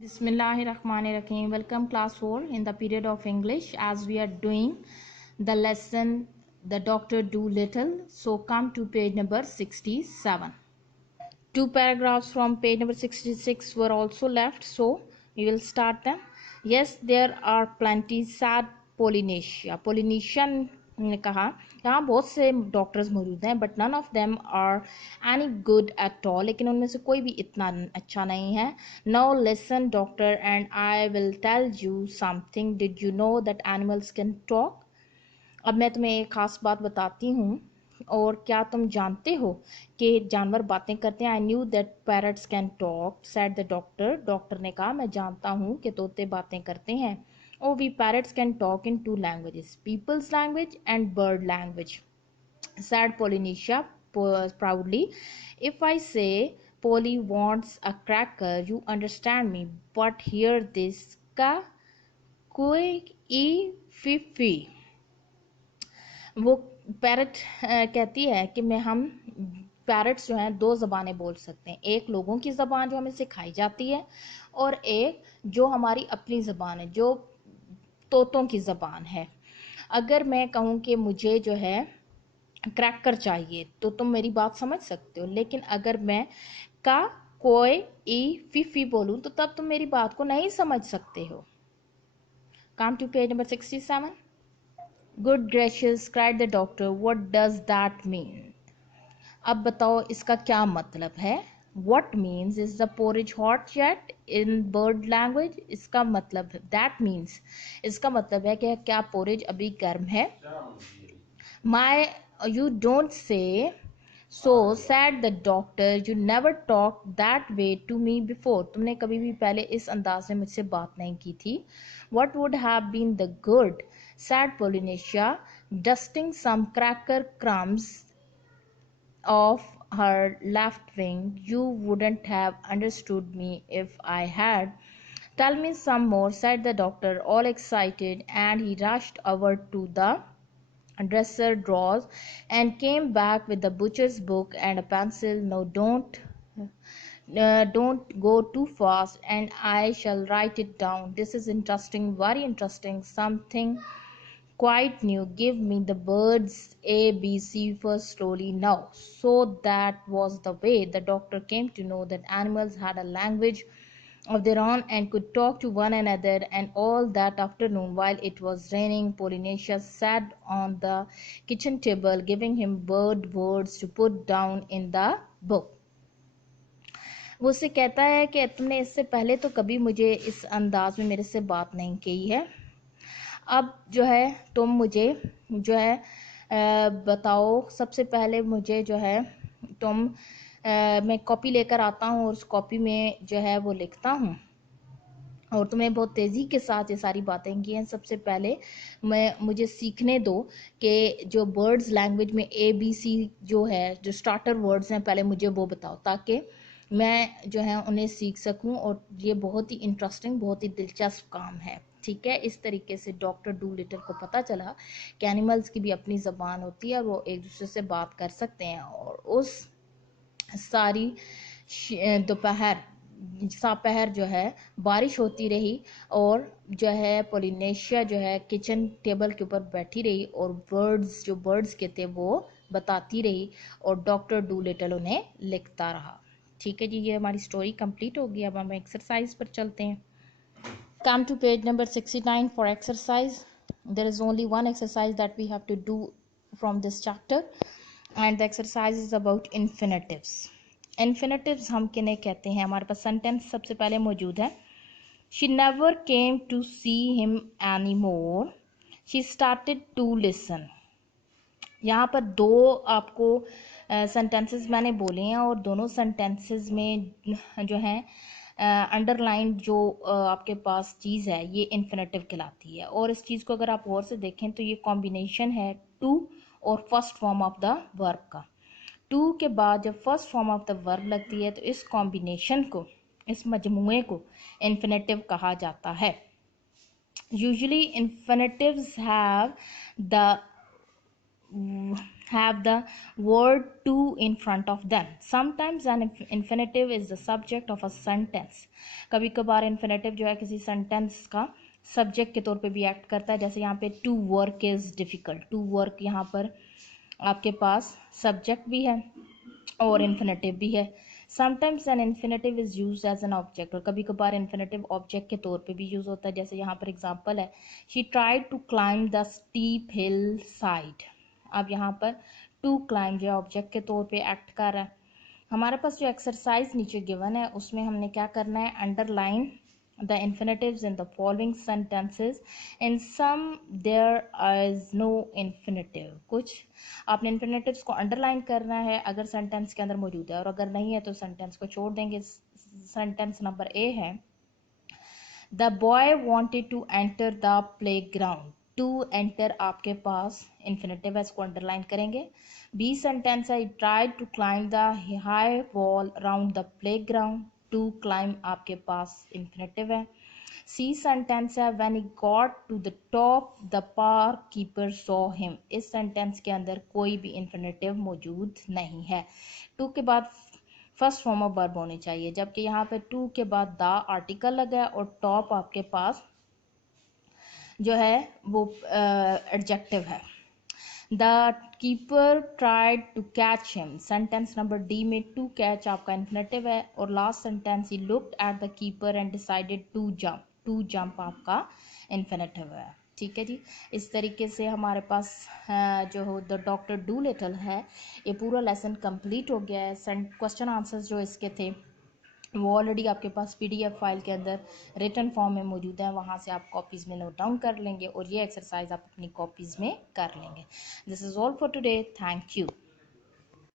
Bismillahirrahmanirrahim. Welcome class 4 in the period of English as we are doing the lesson The Doctor Dolittle. So come to page number 67. Two paragraphs from page number 66 were also left, so we will start them. Yes, there are plenty sad Polynesia ने कहा यहाँ बहुत से doctors मौजूद हैं but none of them are any good at all, लेकिन उनमें से कोई भी इतना अच्छा नहीं है. Now listen doctor and I will tell you something. Did you know that animals can talk? अब मैं तुम्हें एक खास बात बताती हूँ. और क्या तुम जानते हो कि जानवर बातें करते हैं? I knew that parrots can talk, said the doctor. Doctor ने कहा मैं जानता हूँ कि तोते बातें करते हैं. Oh we parrots can talk in two languages, peoples language and bird language, said Polynesia proudly. If I say Polly wants a cracker, you understand me, but hear this ka koi e fifi. वो parrot कहती है कि मैं हम parrots जो हैं दो ज़बानें बोल सकते हैं, एक लोगों की ज़बान जो हमें सिखाई जाती है और एक जो हमारी अपनी ज़बान है जो तोतों की ज़बान है. अगर मैं कहूँ कि मुझे जो है क्रैकर चाहिए तो तुम मेरी बात समझ सकते हो, लेकिन अगर मैं का कोई ई फीफी बोलूँ तो तब तुम मेरी बात को नहीं समझ सकते हो. Come to page number 67. Good gracious, cried the doctor, what does that mean? अब बताओ इसका क्या मतलब है. What means is the porridge hot yet in bird language? इसका मतलब that means इसका मतलब है कि क्या पोरिज अभी गर्म है. My you don't say so, said the doctor. You never talked that way to me before. तुमने कभी भी पहले इस अंदाज में मुझसे बात नहीं की थी. What would have been the good, said Polynesia, dusting some cracker crumbs off her left wing. You wouldn't have understood me if I had. Tell me some more, said the doctor, all excited, and he rushed over to the dresser drawers and came back with the butcher's book and a pencil. No, don't go too fast, and I shall write it down. This is interesting, very interesting, something quite new. Give me the birds ABC first, slowly now. So that was the way the doctor came to know that animals had a language of their own and could talk to one another. And all that afternoon, while it was raining, Polynesia sat on the kitchen table giving him bird words to put down in the book. वो उससे कहता है कि तुमने इससे पहले तो कभी मुझे इस अंदाज में मेरे से बात नहीं की है. अब जो है तुम मुझे जो है बताओ. सबसे पहले मुझे जो है तुम मैं कॉपी लेकर आता हूँ और उस कॉपी में जो है वो लिखता हूँ और तुमने बहुत तेज़ी के साथ ये सारी बातें की हैं. सबसे पहले मुझे सीखने दो कि जो बर्ड्स लैंग्वेज में ABC जो है जो स्टार्टर वर्ड्स हैं पहले मुझे वो बताओ ताकि मैं जो है उन्हें सीख सकूं. और ये बहुत ही इंटरेस्टिंग बहुत ही दिलचस्प काम है. ठीक है, इस तरीके से डॉक्टर डूलिटल को पता चला कि एनिमल्स की भी अपनी ज़बान होती है, वो एक दूसरे से बात कर सकते हैं. और उस सारी दोपहर जो है बारिश होती रही और जो है पोलिनेशिया जो है किचन टेबल के ऊपर बैठी रही और बर्ड्स के थे वो बताती रही और डॉक्टर डूलिटल उन्हें लिखता रहा. ठीक है जी, ये हमारी स्टोरी कंप्लीट होगी. अब हम एक्सरसाइज पर चलते हैं. Come to page number 69 for exercise. There is only one exercise that we have to do from this chapter and the exercise is about infinitives. Infinitives हम किन्हें कहते हैं? हमारे पास सेंटेंस सबसे पहले मौजूद है. She never came to see him anymore. She started to listen. यहाँ पर दो आपको सेंटेंसेस मैंने बोले हैं और दोनों सेंटेंसेस में जो है अंडरलाइन जो आपके पास चीज़ है ये इन्फिनेटिव कहलाती है. और इस चीज़ को अगर आप गौर से देखें तो ये कॉम्बिनेशन है टू और first form of the verb का. टू के बाद जब first form of the verb लगती है तो इस कॉम्बिनेशन को, इस मजमूए को इन्फिनेटिव कहा जाता है. Usually infinitives have the word to in front of them. Sometimes an infinitive is the subject of a sentence. कभी कभार infinitive जो है किसी sentence का subject के तौर पे भी act करता है. जैसे यहाँ पे to work is difficult. to work यहाँ पर आपके पास subject भी है और infinitive भी है. Sometimes an infinitive is used as an object. और कभी कभार infinitive object के तौर पे भी यूज होता है. जैसे यहाँ पर एग्जाम्पल है, she tried to climb the steep hillside. अब यहाँ पर to climb जो ऑब्जेक्ट के तौर पे एक्ट कर रहा है. हमारे पास जो एक्सरसाइज नीचे गिवन है उसमें हमने क्या करना है, underline the infinitives in the following sentences. In some there is no infinitive. कुछ आपने infinitives को अंडरलाइन करना है अगर सेंटेंस के अंदर मौजूद है, और अगर नहीं है तो सेंटेंस को छोड़ देंगे. सेंटेंस नंबर ए है, The boy wanted to enter the playground. To enter आपके पास infinitive है, इसको अंडरलाइन करेंगे. बी सेंटेंस है, He tried to climb the high wall around the playground. To climb आपके पास infinitive है. सी सेंटेंस है, When he got to the top the park keeper saw him. इस sentence के अंदर कोई भी infinitive मौजूद नहीं है. टू के बाद फर्स्ट फॉर्म ऑफ वर्ब होनी चाहिए, जबकि यहाँ पे टू के बाद द आर्टिकल लगा है और टॉप आपके पास जो है वो एडजेक्टिव है. The keeper tried to catch him. Sentence number D में टू कैच आपका इन्फिनेटिव है, और last sentence he looked at the keeper and decided to jump. To jump आपका इन्फिनेटिव है. ठीक है जी, इस तरीके से हमारे पास जो द डॉक्टर डू लिटल है ये पूरा लेसन कंप्लीट हो गया है. क्वेश्चन आंसर्स जो इसके थे वो ऑलरेडी आपके पास PDF फाइल के अंदर रिटन फॉर्म में मौजूद है, वहाँ से आप कॉपीज़ में नोट डाउन कर लेंगे और ये एक्सरसाइज आप अपनी कॉपीज़ में कर लेंगे. This is all for today. Thank you.